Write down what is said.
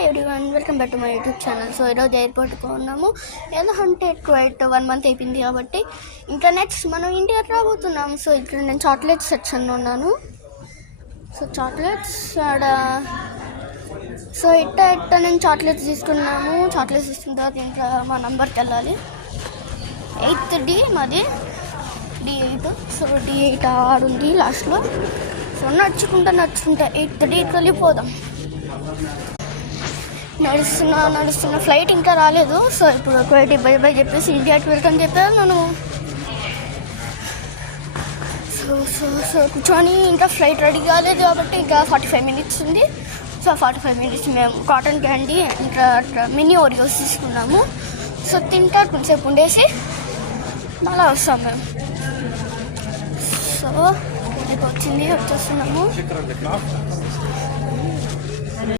Hi everyone, welcome back to my YouTube channel. So ఈరోజు ఎయిర్పోర్ట్కి ఉన్నాము. ఎలా అంటే క్వైట్ 1 month అయిపోయింది కాబట్టి ఇంకా నెక్స్ట్ మనం ఇండియా రాబోతున్నాము. సో ఇక్కడ నేను చాక్లెట్స్ సెక్షన్లో ఉన్నాను. సో చాక్లెట్స్ ఆడ సో ఇట్ట నేను చాక్లెట్స్ తీసుకున్నాము. చాక్లెట్స్ తీసుకున్న తర్వాత ఇంకా మా నెంబర్కి వెళ్ళాలి. 8th D మాది D8. సో D8 ఆడుంది లాస్ట్లో. సో నడుచుకుంటా 8th Dకి వెళ్ళిపోదాం. నడుస్తున్న ఫ్లైట్ ఇంకా రాలేదు. సో ఇప్పుడు ఒకటి బై చెప్పేసి ఇండియాకి వెళ్తాను చెప్పాను నేను. సో కూర్చొని ఇంకా ఫ్లైట్ రెడీ కాలేదు కాబట్టి ఇంకా 45 minutes ఉంది. సో 45 minutes మేము కాటన్ క్యాండీ ఇంకా మినీ ఓరియోస్ తీసుకున్నాము. సో తింటా కొంచెంసేపు ఉండేసి అలా వస్తాం మేము. సో వచ్చేస్తున్నాము.